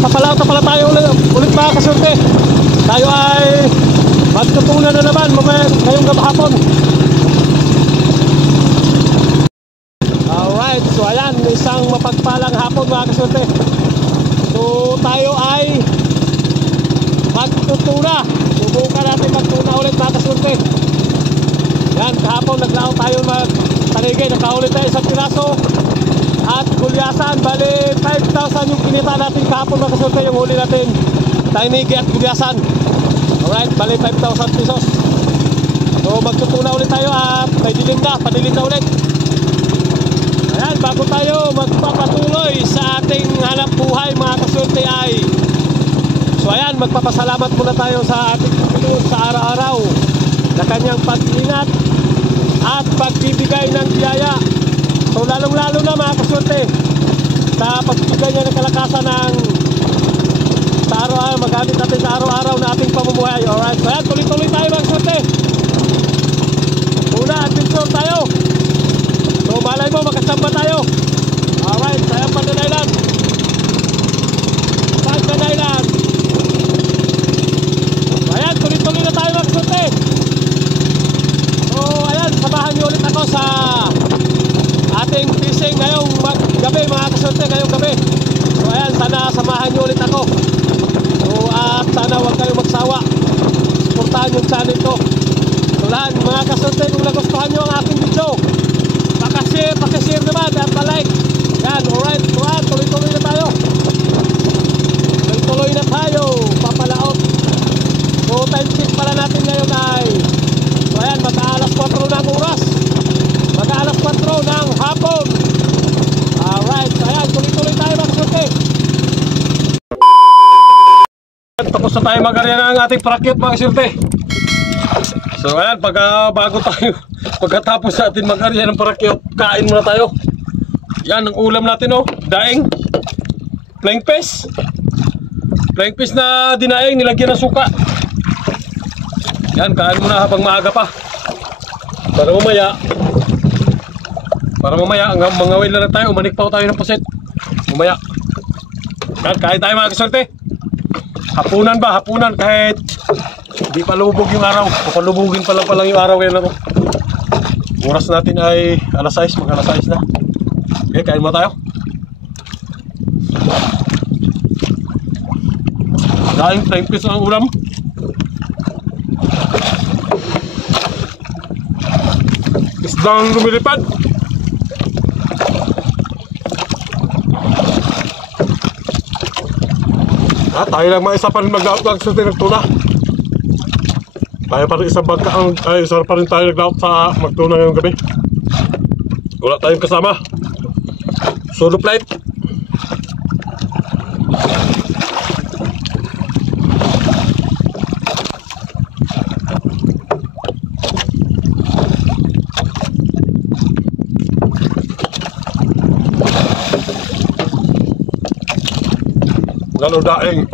Papalauta pala tayo ulit mga kasurte. Tayo ay magtutunan na naman ngayong hapon. Alright, so ayan, isang mapagpalang hapon mga kasurte. So tayo ay magtutuna. Subukan natin magtuna ulit mga kasurte. Yan, kahapon naglaot tayo magtaligay. Nakaulit tayo isang piraso at gulyasan. Bali 5,000 yung kinita natin kahapon mga kasurte. Yung huli natin tainigi at gulyasan. Alright, bali 5,000 pesos. So magtutuna ulit tayo at may dilim na, padilim na ulit. Ayan, bago tayo magpapatuloy sa ating hanap buhay mga kasurte ay so ayan, magpapasalamat muna tayo sa ating Panginoon sa araw-araw na kanyang pag-ingat at pagbibigay ng biyaya. So lalong-lalo na mga kasurte sa pagbibigay niya ng kalakasan ng sa araw-araw, magamit natin sa araw-araw na ating pamumuhay. Alright, so ayan, tuloy-tuloy tayo mga kasurte. Una, adventure tayo. So malay mo, makasamba tayo. Alright, sa Pandan Island. Pandan Island. So ayan, tuloy-tuloy na tayo mga kasurte. So ayan, samahan niyo ulit ako sa ating fishing ngayong gabi mga kasurte, ngayong gabi. So ayan, sana samahan nyo ulit ako. So at sana huwag kayo magsawa, suportahan yung channel ko. So lahat mga kasurte, kung nagustuhan nyo ang aking video, pakishare naman at palike. Yan, alright, so tuloy-tuloy na tayo. Tuloy-tuloy na tayo, papalaot. So time check pala natin ngayon ay so ayan, mag-aalas 4 ng oras, mag-aalas 4 ng hapon. Alright, so ayan, tuloy-tuloy tayo mga kasurte. Tapos na tayo mag-arya ng ating parakyat mga kasurte. So ayan, bago tayo pagkatapos natin mag-arya ng parakyat, kain muna tayo. Yan ang ulam natin, oh, daing flying fish. Flying fish na dinaing, nilagyan ng suka. Yan, kain muna habang maaga pa. Para mamaya hanggang mga wala na tayo, umanikpaw tayo ng puset. Mamaya. Yan, kain tayo mga kasurte. Hapunan ba? Hapunan kahit di pa lubog yung araw. Papalubugin pa lang yung araw ngayon ako. Oras natin ay alas 6, mag alas 6 na. Okay, kain mo tayo. Daing flying fish ang ulam. Isdang lumilipad. Tayo lang mga isa pa rin mag-laot sa tinagtuna. Tayo pa rin isang bangka ay isa pa rin tayo nag-laot sa magtuna ngayong gabi. Wala tayong kasama. Solo flight. Lalo daing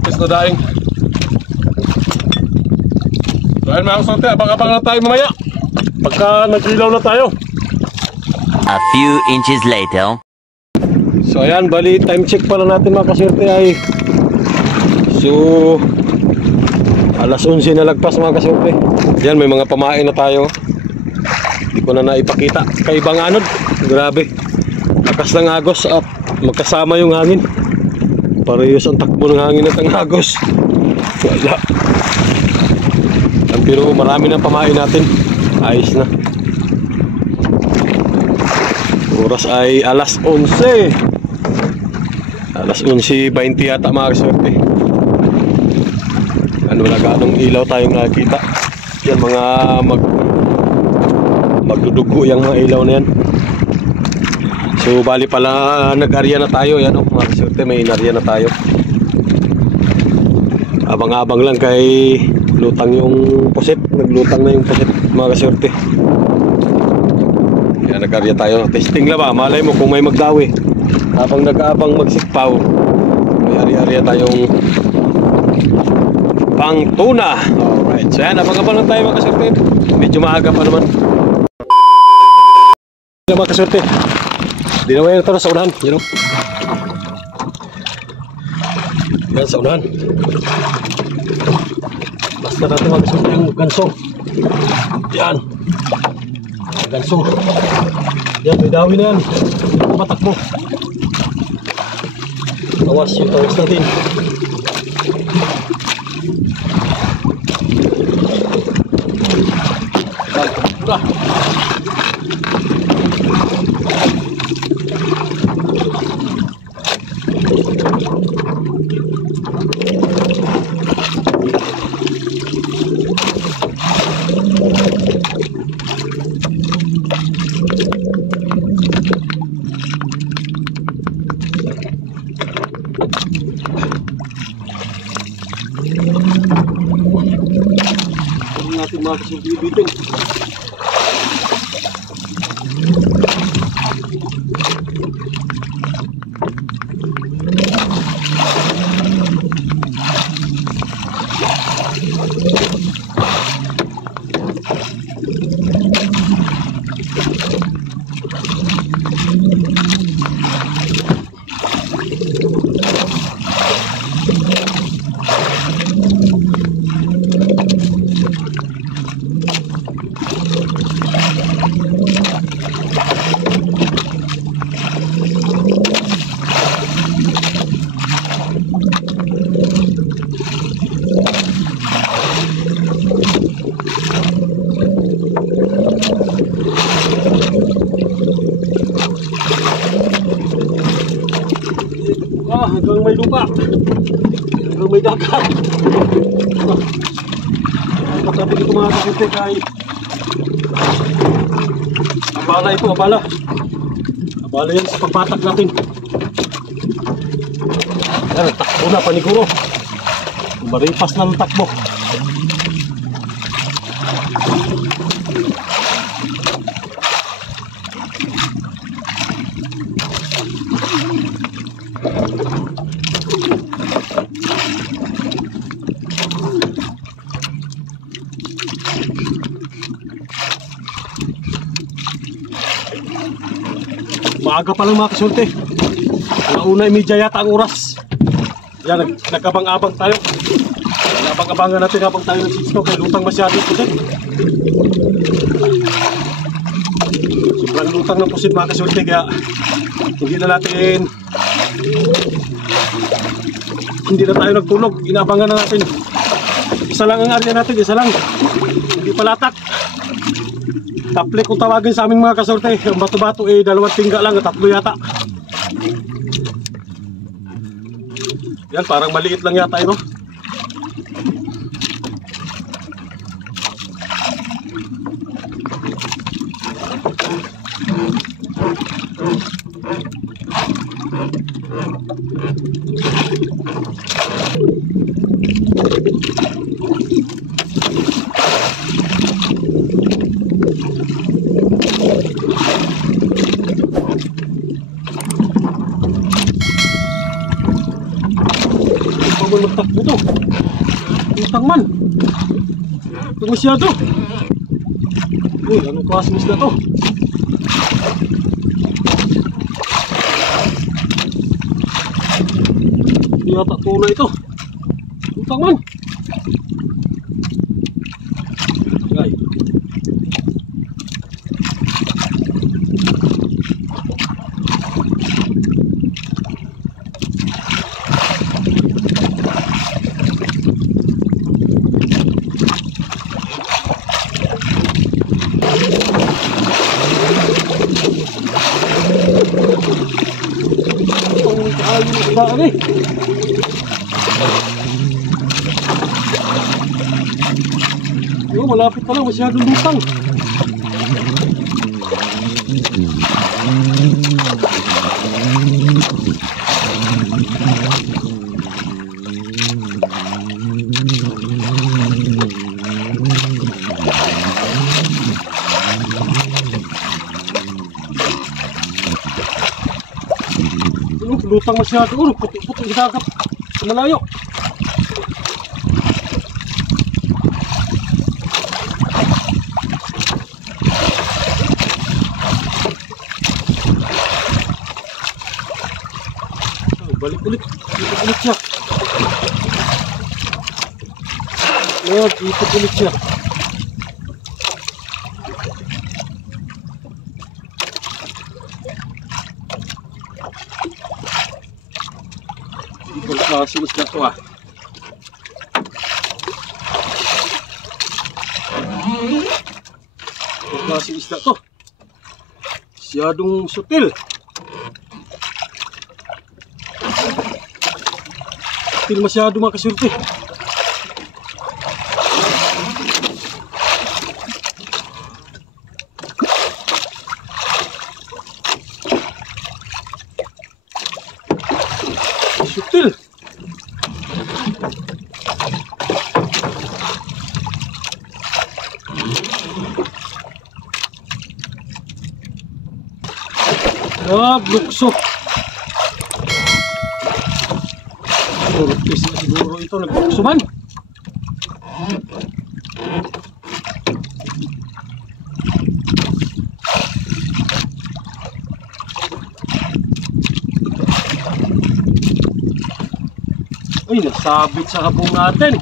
fish na daing. So ayun mga kasurte, abang-abang na tayo mamaya pagka nag-ilaw na tayo. A few inches later. So ayan, bali time check pala natin mga kasurte ay so alas 11 na lagpas mga kasurte. Yan, may mga pamain na tayo. Hindi ko na naipakita. Kaibang anod. Grabe. Lakas ng agos at magkasama yung hangin. Parehas ang takbo ng hangin at ang agos. Wala. Pero marami na pamain natin. Ayos na. Oras ay alas 11. Alas 11:20 yata mga kaswerte. Ano, wala ganong ilaw tayong nakikita. Yan mga magdudugo yung mga ilaw na yan. So bali pala nag-area na tayo. Yan o mga kaswerte, may in-area na tayo. Abang-abang lang kay lutang yung puset. Naglutang na yung puset mga kaswerte. Yan, nag-area tayo. Testing lang ba? Malay mo kung may magdawi. Habang nag-aabang magsikpaw, may area-area tayong pang tuna. Alright, so yan, abang-abang lang tayo mga kaswerte. Medyo maaga pa naman. Mga kaswerte, dinaway na ito sa unahan. Yan o. Yan sa unahan. Basta natin mga kaswerte yung ganso. Yan. Ganso. Yan, may dawi na yan. Matakbo. Tawas yung tawas natin. Natin mga kasumbibitin. Hanggang may lupa, hanggang may dagat. Pagkabi dito mga kaswerte kay abala ito, abala yan sa pagpatak natin. Yan, takbo na paniguro. Maripas na ng takbo. Maaga pa lang mga kaswerte. Alauna 1:30 yata ang oras. Yan, nagkabang-abang tayo. Nabang-abangan natin habang tayo nagsisito kaya lutang masyado yung pusit. Sobrang lutang ng pusit mga kaswerte kaya hindi na tayo nagtulog. Inabangan na natin. Isa lang ang area natin, isa lang. Hindi palatak. Taple kung tawagin sa aming mga kaswerte. Ang bato-bato eh, 2 tingga lang, 3 yata. Yan, parang maliit lang yata ito. Magtakbo to. Utang man. Ito masyado. Uy, anong klaseng isda to? Hindi yata tuna ito. Utang man. Ay. isdaan eh. Yo, malapit pa lang, masyadong lutang. Lutang masyado. Puti-puti yung dagat sa malayo. Balik ulit. Ikot ulit siya. Ayan, ikot ulit siya. Ikot klase isda to ah. Ikot klase isda to. Masyadong sutil. Sutil masyado mga kasurte. Sutil. Naglukso. Siguro ito naglukso man. Ay, nasabit sa habong natin.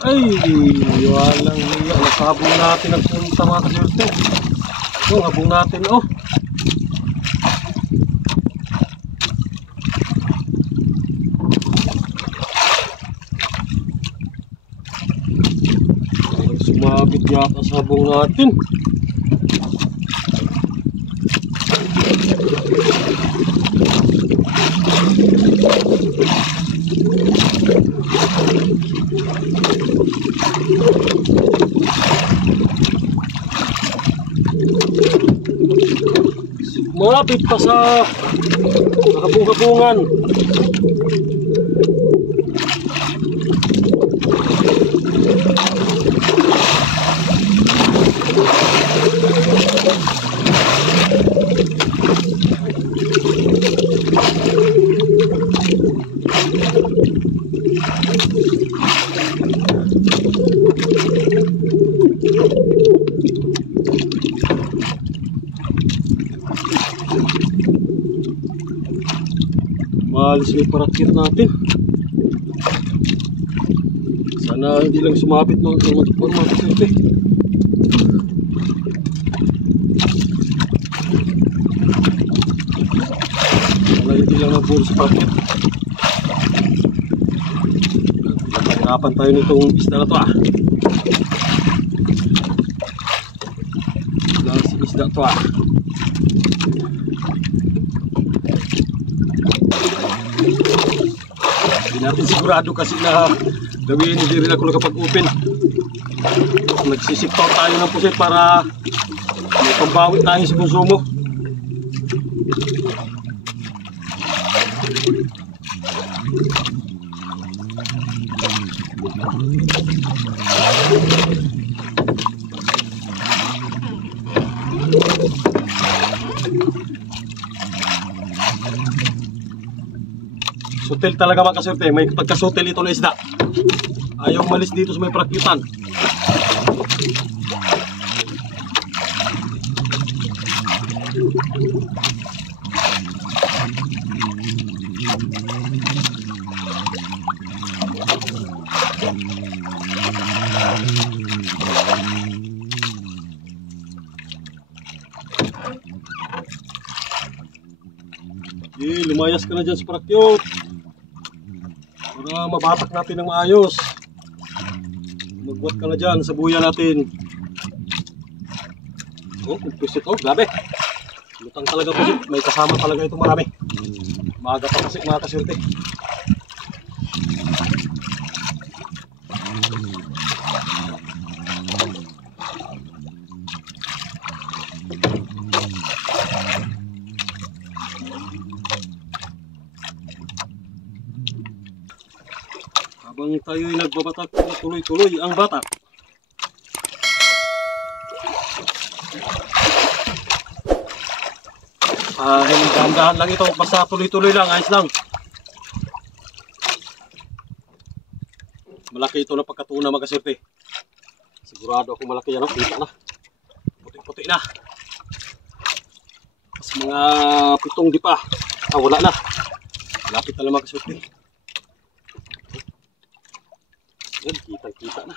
Ay, walang hiya. Nasabong natin ang punta mga kasurte. Ito, habong natin oh. Sumabit yata sa habong natin. Malapit pa sa habung-habungan. Maalis yung parakit natin. Sana hindi lang sumabit mga kasurte. Sana hindi lang naburo sa parakit. Napahirapan tayo nitong isda na to ah. Klaseng isda to ah. Hindi natin sigurado kasi na gawin, hindi rin ako nakapag-open. Nagsisiptaw tayo ng pusit para may pambawi tayo sa konsumo. Sutil talaga mga kasurte, may pagkasutil ito na isda. Ayaw malis dito sa may prakyutan. Lumayas ka na dyan sa prakyut para mabatak natin ng maayos. Magbuhat ka na dyan sa buya natin. Oh, kumpisit oh, grabe. Lutang talaga po, may kasama talaga ito marami. Maaga pa kasi mga kasyerte. Habang tayo'y nagbabatak, tuloy-tuloy ang batak. Dahan-dahan lang ito, basta tuloy-tuloy lang, ayos lang. Malaki ito na pagkatuna mga kasyerte. Sigurado ako malaki yan, kita na. Puti-puti na. Mas mga 7 di pa. Wala na. Malapit na lang mga kasyerte. Yan, kita-kita na.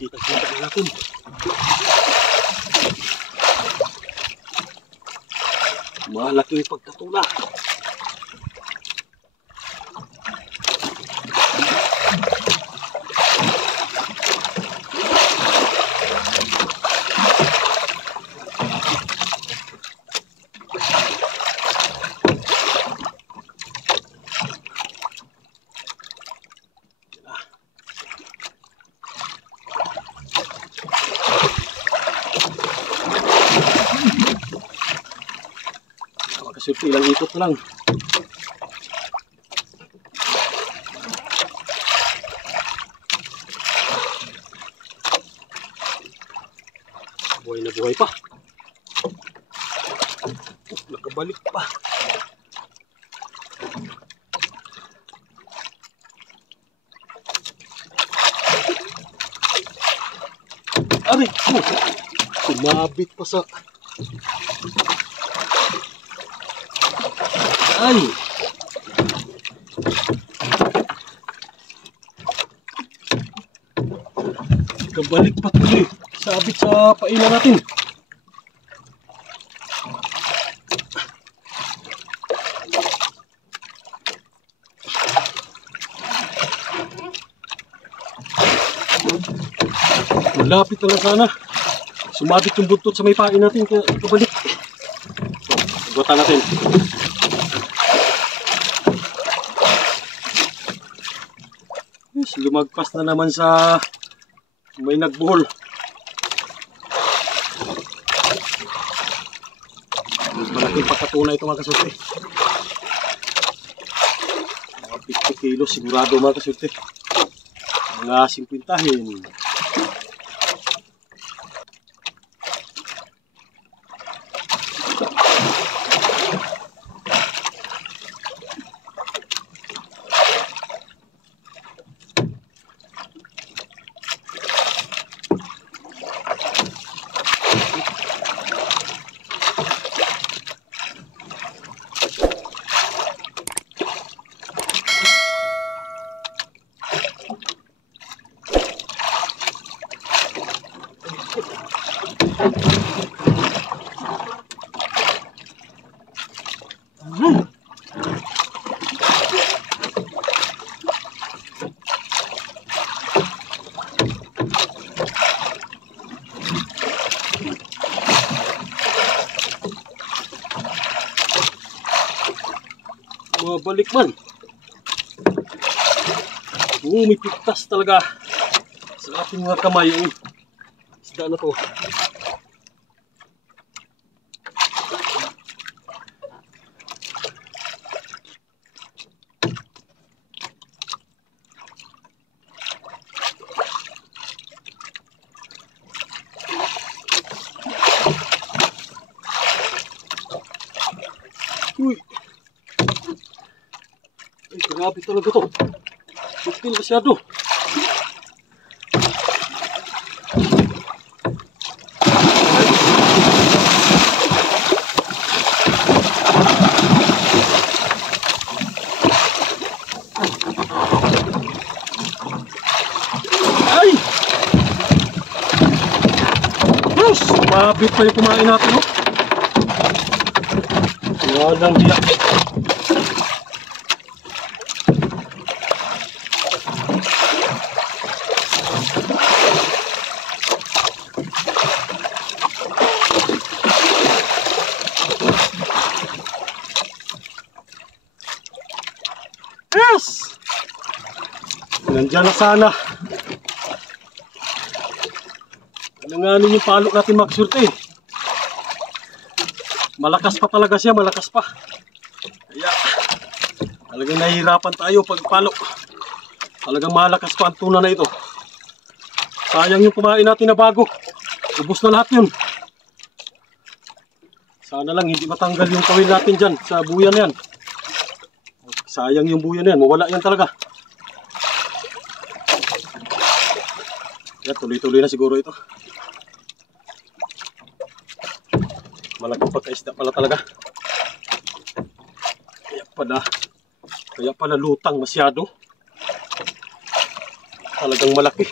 Kita-kita na natin. Malaki yung pagkatula. Kasi ilang ikot na lang. Buhay na buhay pa. Nakabalik pa. Aray! Sumabit pa sa... Ay! Kabalik pa tuloy. Sabit sa painan natin. Malapit na lang sana. Sumabit yung buntot sa may pain natin. Kaya kabalik. Gutan natin. Lumagpas na naman sa may nagbuhol. Malaking pagkatuna ito mga kasulti. Mga 50 kilos sigurado mga kasulti. Mga 50 Mabalik man. May pitas talaga sa ating mga kamay yung isda na to. Uy! Ay, grabe talaga to. Buktil masyado. Sumabit pa yung kumain natin, oh. Walang hiya. Yes! Nandiyan na sana. Alanganin yung palo natin maksurte. Malakas pa talaga siya, malakas pa. Kaya talagang nahihirapan tayo pag palo. Talagang malakas pa ang tuna na ito. Sayang yung kumain natin na bago. Ubus na lahat yun. Sana lang hindi matanggal yung kawil natin dyan sa buyan yan. Sayang yung buyan yan, mawala yan talaga. Kaya tuloy-tuloy na siguro ito. Malaking pagkaisda pala talaga. Kaya pala lutang masyado. Talagang malaki.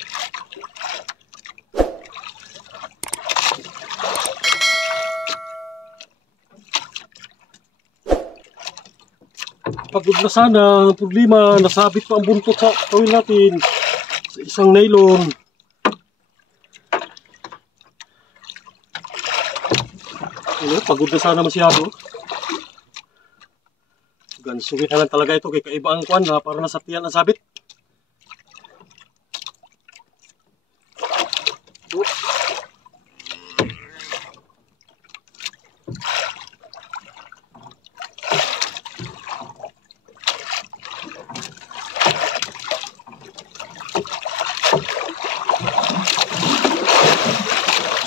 Pagod na sana. Ang problema, nasabit pa ang buntot sa kawil natin sa isang nylon. Pagod na sana masyado. Gansuhin na lang talaga ito. Kaya kaiba ang kwan na para nasa tiyan ang sabit.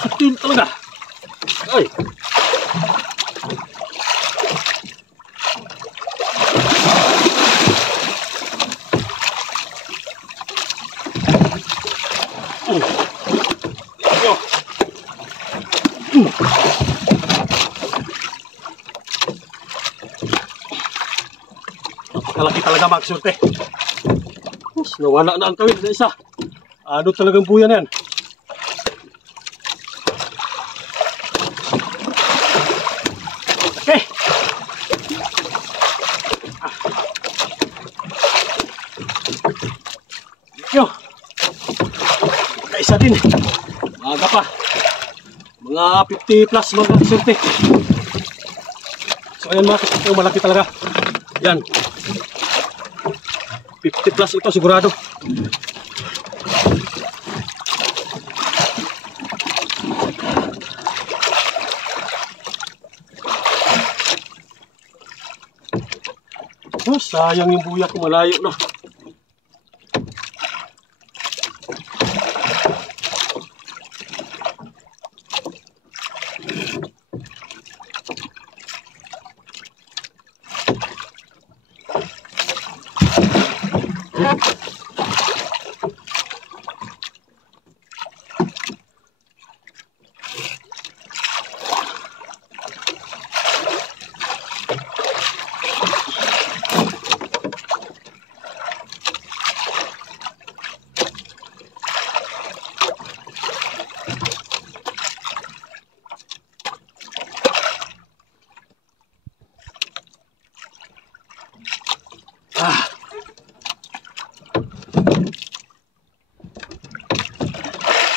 Sutil talaga. Ay. Napakalaki talaga magsurte. Nawala na ang kawil na isa. Ano talagang buyan yan? Okay. Yo. Kaisa din. Aga pa. Mga 50 plus mga surte. So ayan mga surte, malaki talaga. Yan. 50 plus ito sigurado. Oh, sayang yung buya ko, malayo na.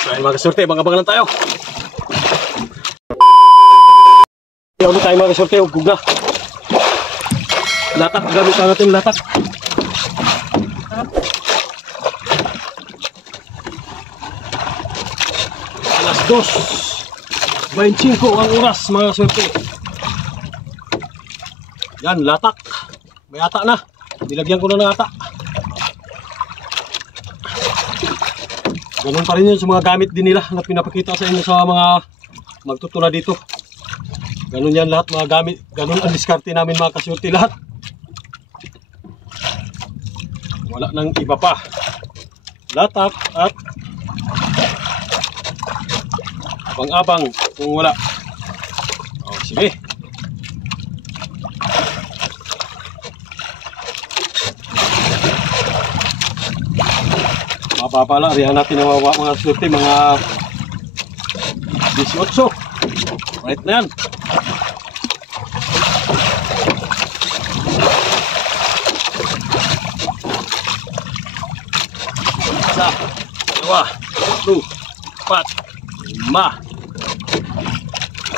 So ayun mga kasurte, abang-abang lang tayo. Ayaw na tayo mga kasurte, huwag gugna. Latak, gamit na natin latak. Alas 2:25 ang oras mga kasurte. Yan, latak. May ata na. Nilagyan ko na ng ata. Ganun pa rin yun sa mga gamit din nila na pinapakita sa inyo sa mga magtutula dito. Ganun yan lahat mga gamit. Ganun ang diskarte namin mga kasurte lahat. Wala nang iba pa. Latak at pang-abang kung wala. O sige. Mapapala, rihan natin ang mga surte, mga 18. Right na yan. Isa, dalawa, tatlo, apat, lima,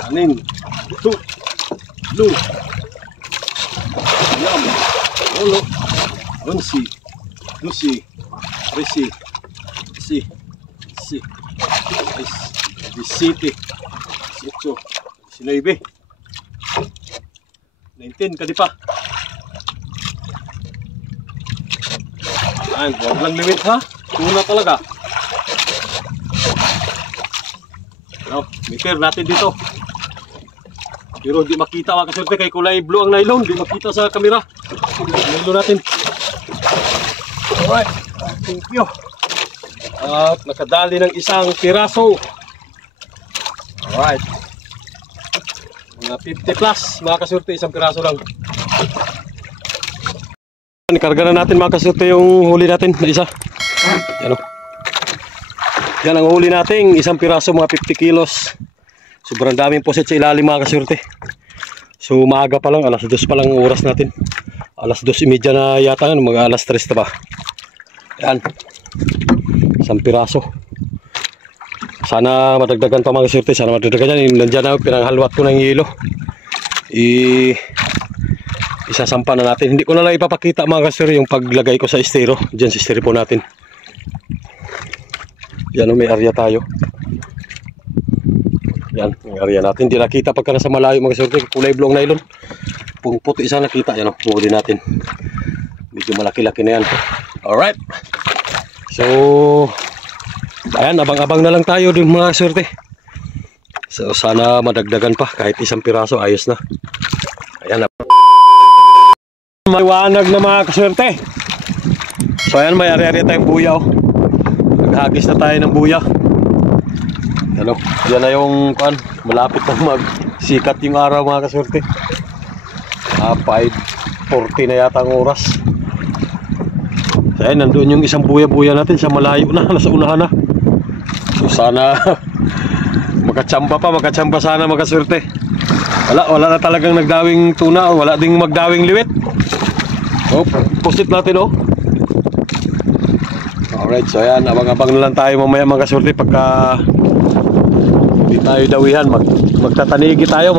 anim, ito, lu, siyam, ulo, 11, 12, 13, 14, 15, 16, 17, 18, 19, 19 kadi pa. Ayan, huwag lang limit ha. Tuna talaga. No, meter natin dito. Pero hindi makita mga kaswerte kay kulay blue ang nylon. Hindi makita sa kamera. Nylon natin. Alright. Thank you. At nakadali ng isang piraso. Alright. Mga 50 plus mga kaswerte, isang piraso lang. Karga na natin mga kaswerte yung huli natin na isa. Yan o. Yan ang huli natin, isang piraso mga 50 kilos. Sobrang daming poset sa ilalim mga kaswerte. So maaga pa lang, alas 2 pa lang oras natin. Alas 2:30 na yata, mga alas 3 na ba. Yan. Isang piraso. Sana madagdagan pa mga kaswerte, sana madagdagan yan. Nandiyan na, pinanghalwat ko ng yelo. Isasampa na natin. Hindi ko na lang ipapakita mga kaswerte yung paglagay ko sa estero. Diyan sa estero po natin. Yan o, may area tayo. Yan, may area natin. Hindi nakita pagka nasa malayo mga kaswerte. Kulay blue ang nylon. Kung puti isa nakita, yan o, huli natin. Medyo malaki-laki na yan. Alright. So, ayan, abang-abang na lang tayo din mga kaswerte. So, sana madagdagan pa. Kahit isang piraso, ayos na. Ayan na. Maliwanag na mga kaswerte. So ayan, may ari-ari tayong buya oh. Naghagis na tayo ng buya. Ano, yan na yung malapit na magsikat yung araw mga kaswerte. 5:40 na yata ang oras. So ayan, nandun yung isang buya-buya natin sa malayo na, nasa unahan na. So sana magkachamba sana mga kaswerte. Wala na talagang nagdawing tuna, wala ding magdawing liwit. Oh, post-it natin oh. Alright, so ayan, abang-abang na lang tayo mamaya mga kaswerte pagka hindi tayo dawihan, magtatanigi tayo.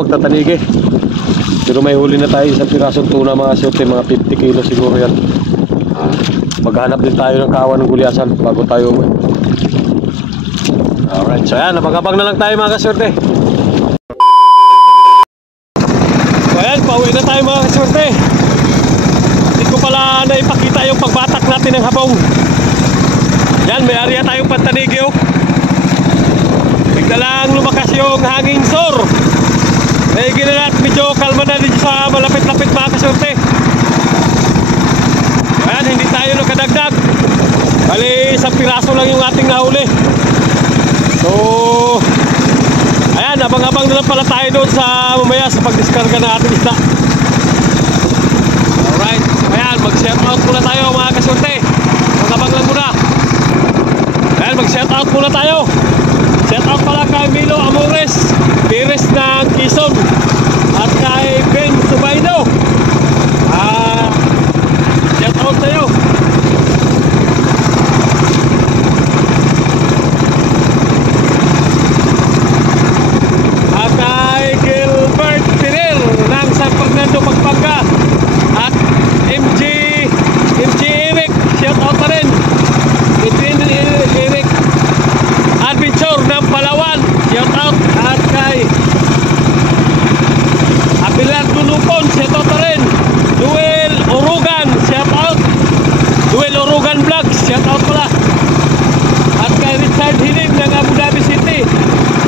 Pero may huli na tayo isang pirasong tuna mga kaswerte, mga 50 kilo siguro yan. Maghanap din tayo ng kawan ng gulyasan bago tayo umuwi. Alright, so ayan, abang-abang na lang tayo mga kaswerte. So ayan, pauwi na tayo mga kaswerte. Hindi ko pala naipakita yung pagbatak natin ng habong. Yan, may area tayong pantanigi oh. Bigla lang lumakas yung hanging sor. May ginalat, medyo kalma na din sa malapit-lapit mga kaswerte. Ayan, hindi tayo nakadagdag. Bali, isang piraso lang yung ating nahuli. So, ayan, abang-abang na lang pala tayo doon sa mamaya sa pagdiskarga na ating isda. Alright, ayan, mag-shoutout muna tayo mga kaswerte. Abang lang muna. Ayan, mag-shoutout muna tayo. Shoutout pala kay Milo Amores Pires ng Quezon at kay Ben Subayno. Shoutout tayo. At kay Gilbert Pirer ng San Fernando, Pampanga. At MG Eric, shoutout pa rin. Eric Adventure ng Palawan, shoutout. At kay Abelardo Lupon, shoutout pa rin. Duel Orugan, shoutout. Duel Orugan Vlogs, shoutout pala. At kay Richard Hilim ng Abu Dhabi City.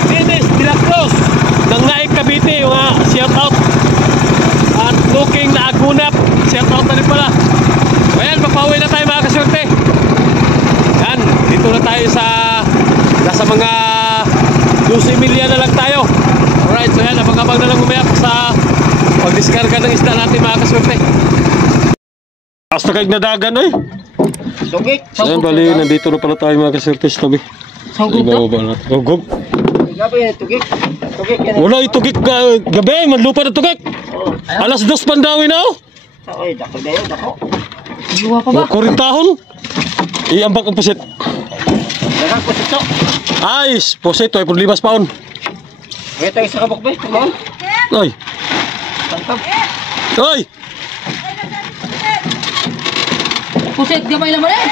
Dennis De La Cruz ng Naik Cavite, shoutout. At Looking na Agunap, shoutout na rin pala. Ayan, papauwi na tayo mga kaswerte. Yan, dito na tayo nasa mga 12 milya na lang tayo. Alright, so yan, abang-abang na lang umayak sa pagdiskarga ng isda natin mga kaswerte. Basta kag nadagan eh. Dugik. So yan, bali, nandito na pala tayo mga kaswerte sa tabi. Sanggog na? Ibababa natin. Gog. Gabi, tugik. Tugik yan. Wala itugik gabi, manlupa na tugik. Oh. Alas 2 pandawin na oh. Oy, dako dayo, dako. Luwa pa ba? Kurintahon. Iambak ang pusit. Dagang ko sito. Ay, pusit ay pun 5 pound. Ito isa ka bukbe, kumon. Oy. Tantap. Oy. Pusit, gamay naman eh.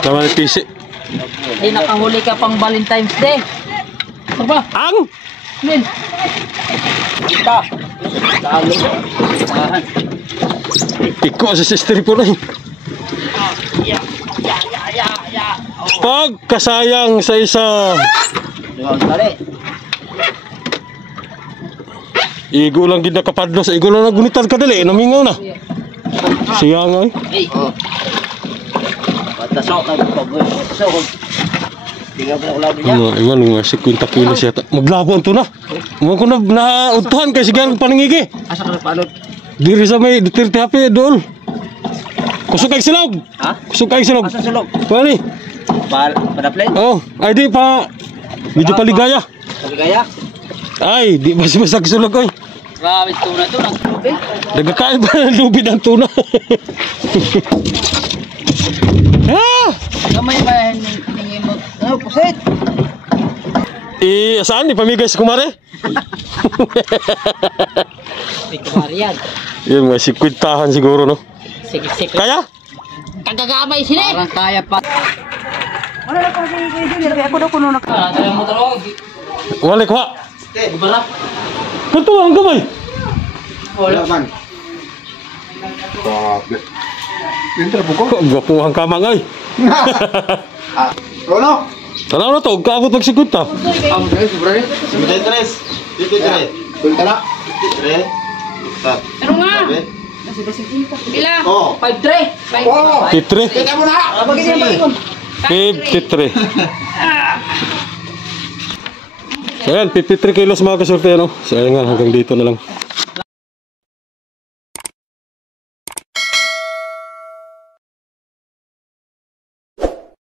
Tama ni PC. Di nakahuli ka pang Valentine's Day. Ano ba? Ang Nil. Kita. Talo. Tahan. iko sa sister po na. Pagkasayang sa isa. Duwag tali. Igo lang gid nakapadlo sa igo lang nagunitan kadali namingaw na. Siya nga eh. Hey. Patasok ta pagboy. Patasok. Tingnan mo na ulo niya. Ano, iwan mga 50 kilos yata. Maglabo ang tuna. Mga ko na nauntuhan kay sigang paningigi. Asa ka nagpalot? Diri sa may Duterte happy doon. Kusog kay silog. Ha? Kusog kay silog. Asa sulog? Pali. Pada plane? Oh, ay di pa. Medyo paligaya. Paligaya? Ay, di mas sulog oy. Grabe tuna to. Nagtubig. Nagkakain ba ng lubid ang tuna? Ah! Gamay ba hiningi mo? Ano, pusit? Saan ni pamigay sa kumare? May kumari yan. Yun, may 50 siguro no. Sige. Kaya? Kagagamay sila eh. Parang kaya pa. Ano na pa sige. Ako daw kuno na. Dala mo taro. Wala ko. Ibala. Kanto ang gamay. Wala man. Gwapo ang kamang ay. Rono? Tanaw na to, kaabot mag 50. Ang tres, bro. Punta na. Pero nga. Bila? 5-3. Oh! 53. Teka mo na! Abagin niya ba 53. So yan, 53 kilos mga kasorte ano. So ayan nga, hanggang dito na lang.